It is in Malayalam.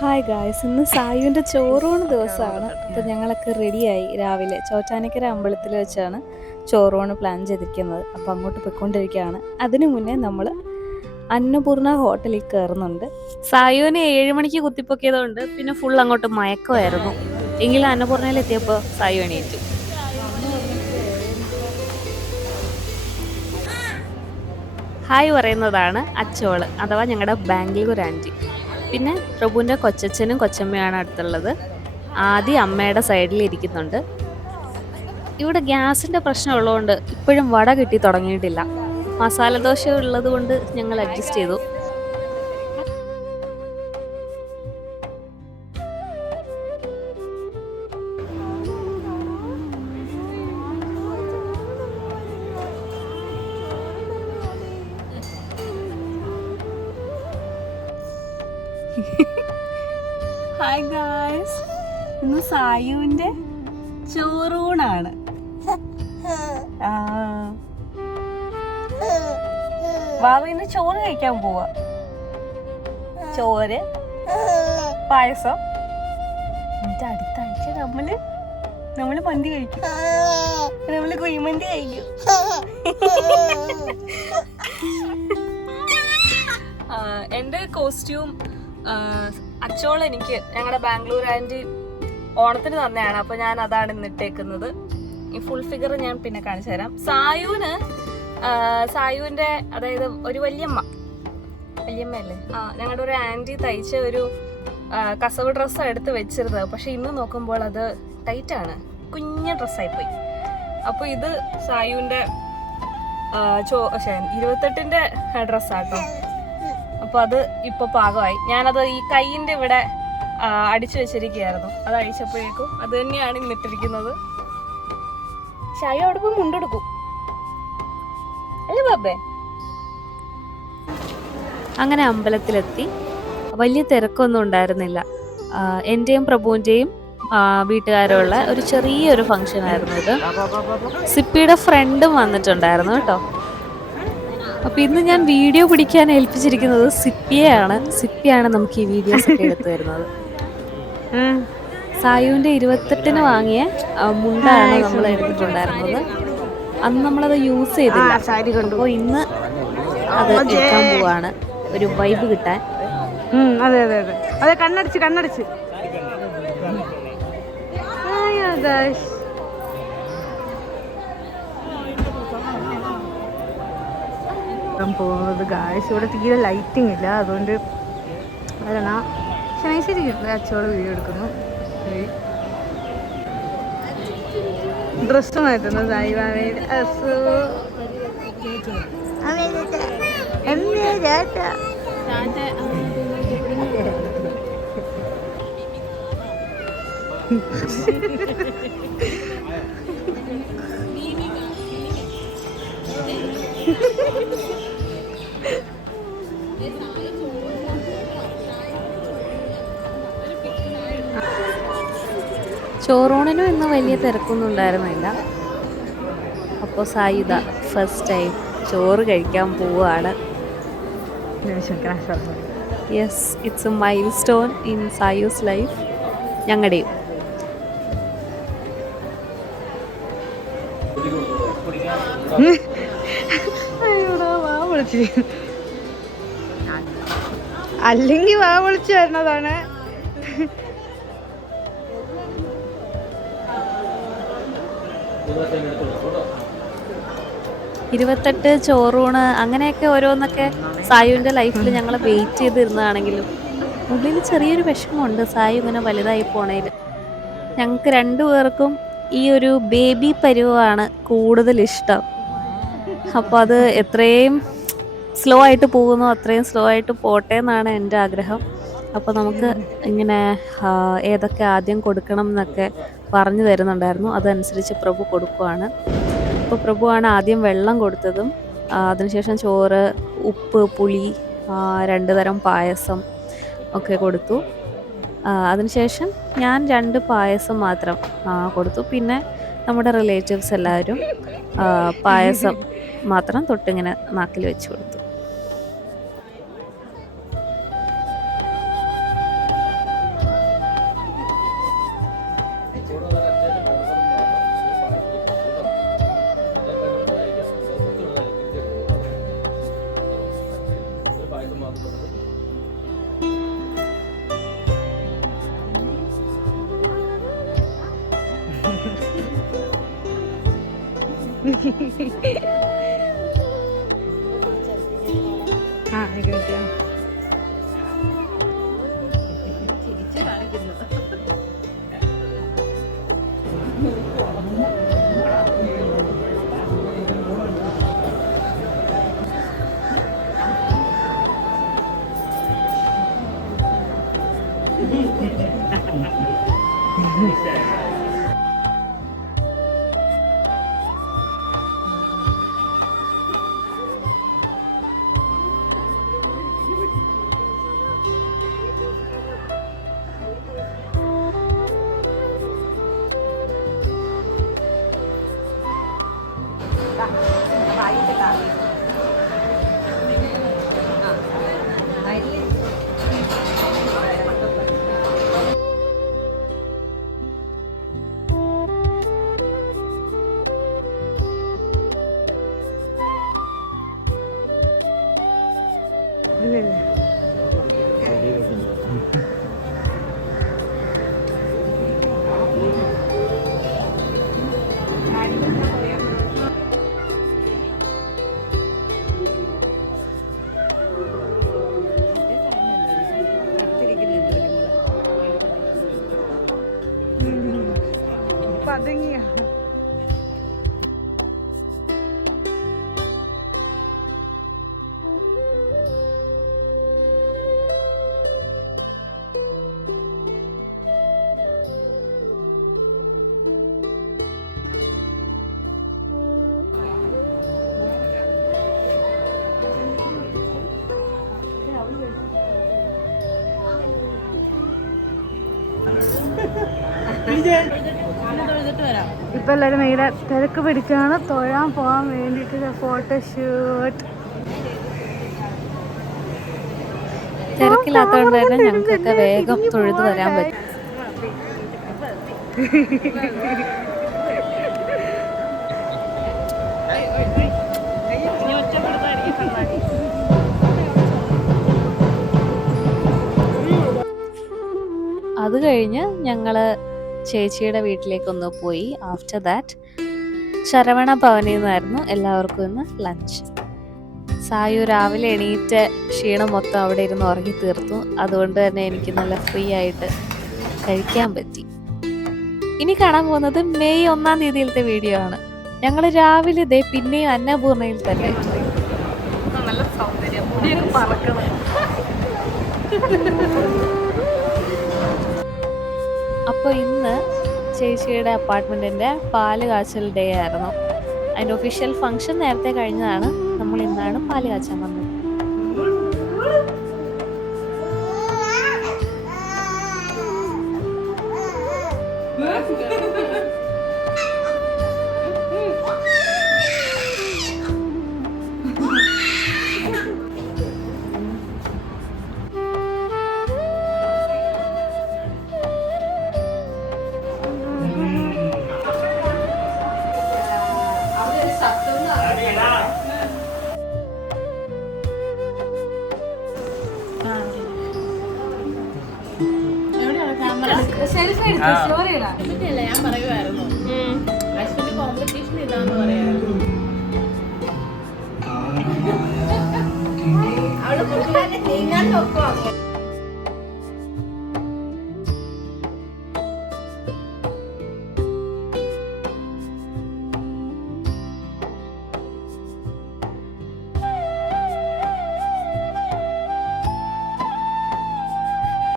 ഹായ് ഗായ്സ്, ഇന്ന് സായുവിൻ്റെ ചോറൂണ് ദിവസമാണ്. അപ്പോൾ ഞങ്ങളൊക്കെ റെഡിയായി. രാവിലെ ചോറ്റാനിക്കര അമ്പലത്തിൽ വെച്ചാണ് ചോറൂണ് പ്ലാൻ ചെയ്തിരിക്കുന്നത്. അപ്പോൾ അങ്ങോട്ട് പോയിക്കൊണ്ടിരിക്കുകയാണ്. അതിനു മുന്നേ നമ്മൾ അന്നപൂർണ ഹോട്ടലിൽ കയറുന്നുണ്ട്. സായുവിനെ 7 മണിക്ക് കുത്തിപ്പൊക്കിയതുകൊണ്ട് പിന്നെ ഫുൾ അങ്ങോട്ട് മയക്കമായിരുന്നു. എങ്കിലും അന്നപൂർണയിൽ എത്തിയപ്പോൾ സായു എണീറ്റു. ഹായ് പറയുന്നതാണ് അച്ചോള്, അഥവാ ഞങ്ങളുടെ ബാംഗ്ലൂർ ആൻറ്റി. പിന്നെ പ്രഭുവിൻ്റെ കൊച്ചച്ഛനും കൊച്ചമ്മയാണ് അടുത്തുള്ളത്. ആദ്യം അമ്മയുടെ സൈഡിൽ ഇരിക്കുന്നുണ്ട്. ഇവിടെ ഗ്യാസിൻ്റെ പ്രശ്നം ഉള്ളതുകൊണ്ട് ഇപ്പോഴും വട കിട്ടി തുടങ്ങിയിട്ടില്ല. മസാല ദോശ ഉള്ളത് കൊണ്ട് ഞങ്ങൾ അഡ്ജസ്റ്റ് ചെയ്തു. ഹായ് ഗായ്സ്, ഇന്ന് സായുവിൻ്റെ ചോറൂണാണ്. വാവ ഇന്ന് ചോറ് കഴിക്കാൻ പോവാ. ചോറ്, പായസം. എന്നിട്ട് അടുത്ത ആഴ്ച നമ്മള് മന്തി കഴിക്കും. നമ്മള് കുഴിമന്തി കഴിക്കും. എൻ്റെ കോസ്റ്റ്യൂം അച്ചോൾ എനിക്ക് ഞങ്ങളുടെ ബാംഗ്ലൂർ ആൻറ്റി ഓണത്തിന് തന്നെയാണ്. അപ്പോൾ ഞാൻ അതാണ് ഇന്നിട്ടേക്കുന്നത്. ഈ ഫുൾ ഫിഗർ ഞാൻ പിന്നെ കാണിച്ചു തരാം. സായുവിൻ്റെ അതായത് ഒരു വല്യമ്മയല്ലേ, ഞങ്ങളുടെ ഒരു ആൻറ്റി തയ്ച്ച ഒരു കസവ് ഡ്രസ്സാണ് എടുത്ത് വെച്ചിരുന്നത്. പക്ഷെ ഇന്ന് നോക്കുമ്പോൾ അത് ടൈറ്റാണ്, കുഞ്ഞ ഡ്രസ്സായിപ്പോയി. അപ്പോൾ ഇത് സായുവിൻ്റെ 28ൻ്റെ ഡ്രസ്സാട്ടോ. അപ്പോൾ അത് ഇപ്പോൾ പാകമായി. ഞാനത് ഈ കൈയിൻ്റെ ഇവിടെ അടിച്ചു വെച്ചിരിക്കുകയായിരുന്നു. അത് അഴിച്ചപ്പോഴേക്കും അത് തന്നെയാണ് ഇന്നിട്ടിരിക്കുന്നത്. ഷായു അവിടെ പോയി മുണ്ടെടുക്കും അല്ലേ ബാബേ? അങ്ങനെ അമ്പലത്തിലെത്തി. വലിയ തിരക്കൊന്നും ഉണ്ടായിരുന്നില്ല. എൻ്റെയും പ്രഭുവിൻ്റെയും വീട്ടുകാരുള്ള ഒരു ചെറിയൊരു ഫംഗ്ഷൻ ആയിരുന്നു ഇത്. സിപ്പിയുടെ ഫ്രണ്ടും വന്നിട്ടുണ്ടായിരുന്നു കേട്ടോ. അപ്പോൾ ഇന്ന് ഞാൻ വീഡിയോ പിടിക്കാൻ ഏൽപ്പിച്ചിരിക്കുന്നത് സിപ്പിയാണ് നമുക്ക് ഈ വീഡിയോസ് ഒക്കെ എടുത്തു തരുന്നത്. സായുവിൻ്റെ 28ന് വാങ്ങിയ മുണ്ടാണ് നമ്മൾ എടുത്തിട്ടുണ്ടായിരുന്നത്. അന്ന് നമ്മളത് യൂസ് ചെയ്തില്ല. അപ്പോൾ ഇന്ന് അത് എടുക്കാൻ പോവാണ്, ഒരു വൈബ് കിട്ടാൻ. അതെ അതെ അതെ അതെ കണ്ണടിച്ച് പോകുന്നത് ഗായ്സ്. ഇവിടെ തീരെ ലൈറ്റിംഗ് ഇല്ല, അതുകൊണ്ട് അതാണ് ശനിശരിക്കില്ല. അച്ചോട് വീഡിയോ എടുക്കുന്നു. ഡ്രസ്സ് മാറ്റുന്നു സായിബാബയുടെ. ചോറൂണിനും ഇന്ന് വലിയ തിരക്കൊന്നും ഉണ്ടായിരുന്നില്ല. അപ്പോൾ സായുധ ഫസ്റ്റ് ടൈം ചോറ് കഴിക്കാൻ പോവുകയാണ്. Yes, it's a milestone in സായൂസ് ലൈഫ്, ഞങ്ങളുടെയും. അല്ലെങ്കിൽ വാ വിളിച്ചു വരുന്നതാണ്. 28 ചോറൂണ് അങ്ങനെയൊക്കെ ഓരോന്നൊക്കെ സായുവിൻ്റെ ലൈഫിൽ ഞങ്ങൾ വെയിറ്റ് ചെയ്തിരുന്നതാണെങ്കിലും ഉള്ളിൽ ചെറിയൊരു വിഷമമുണ്ട് സായു ഇങ്ങനെ വലുതായി പോണേൽ. ഞങ്ങൾക്ക് 2 പേർക്കും ഈ ഒരു ബേബി പരുവമാണ് കൂടുതൽ ഇഷ്ടം. അപ്പോൾ അത് എത്രയും സ്ലോ ആയിട്ട് പോകുന്നു അത്രയും സ്ലോ ആയിട്ട് പോട്ടെ എന്നാണ് എൻ്റെ ആഗ്രഹം. അപ്പോൾ നമുക്ക് ഇങ്ങനെ ഏതൊക്കെ ആദ്യം കൊടുക്കണം എന്നൊക്കെ പറഞ്ഞു തരുന്നുണ്ടായിരുന്നു. അതനുസരിച്ച് പ്രഭു കൊടുക്കുവാണ്. അപ്പോൾ പ്രഭുവാണ് ആദ്യം വെള്ളം കൊടുത്തതും അതിനുശേഷം ചോറ്, ഉപ്പ്, പുളി, 2 തരം പായസം ഒക്കെ കൊടുത്തു. അതിനുശേഷം ഞാൻ 2 പായസം മാത്രം കൊടുത്തു. പിന്നെ നമ്മുടെ റിലേറ്റീവ്സ് എല്ലാവരും പായസം മാത്രം തൊട്ടിങ്ങനെ നാക്കിൽ വെച്ച് കൊടുത്തു. ആ ആയിക്കോട്ടെ. പതുങ്ങിയ ഇപ്പൊ എല്ലാരും ഭയങ്കര തിരക്ക് പിടിച്ചാണ് തൊഴാൻ പോകാൻ വേണ്ടിട്ട് ഫോട്ടോഷൂട്ട്. തിരക്കില്ലാത്തതുകൊണ്ട് തന്നെ ഞങ്ങൾക്കൊക്കെ വേഗം തൊഴുതു വരാൻ പറ്റും. അത് കഴിഞ്ഞ് ഞങ്ങള് ചേച്ചിയുടെ വീട്ടിലേക്കൊന്ന് പോയി. ആഫ്റ്റർ ദാറ്റ് ശരവണ ഭവനിൽ നിന്നായിരുന്നു എല്ലാവർക്കും ഇന്ന് ലഞ്ച്. സായു രാവിലെ എണീറ്റ് ക്ഷീണം മൊത്തം അവിടെ ഇരുന്ന് ഉറങ്ങി തീർത്തു. അതുകൊണ്ട് തന്നെ എനിക്ക് നല്ല ഫ്രീ ആയിട്ട് കഴിക്കാൻ പറ്റി. ഇനി കാണാൻ പോകുന്നത് മെയ് 1-ാം തീയതിയിലത്തെ വീഡിയോ ആണ്. ഞങ്ങൾ രാവിലെ ദേ പിന്നെയും അന്നപൂർണയിൽ തന്നെ. നല്ല സൗന്ദര്യം, മുടിയൊക്കെ പറക്കണം. അപ്പോൾ ഇന്ന് ചേച്ചിയുടെ അപ്പാർട്ട്മെൻറ്റിൻ്റെ പാല് കാച്ചൽ ഡേ ആയിരുന്നു. അതിൻ്റെ ഒഫീഷ്യൽ ഫംഗ്ഷൻ നേരത്തെ കഴിഞ്ഞതാണ്. നമ്മൾ ഇന്നാണ് പാല് കാച്ചാൻ വന്നത്. ഞാൻ പറയുമായിരുന്നു കോമ്പറ്റീഷൻ ഇതാന്ന് പറയായിരുന്നു. അവള് നീങ്ങാൻ നോക്കുവാ.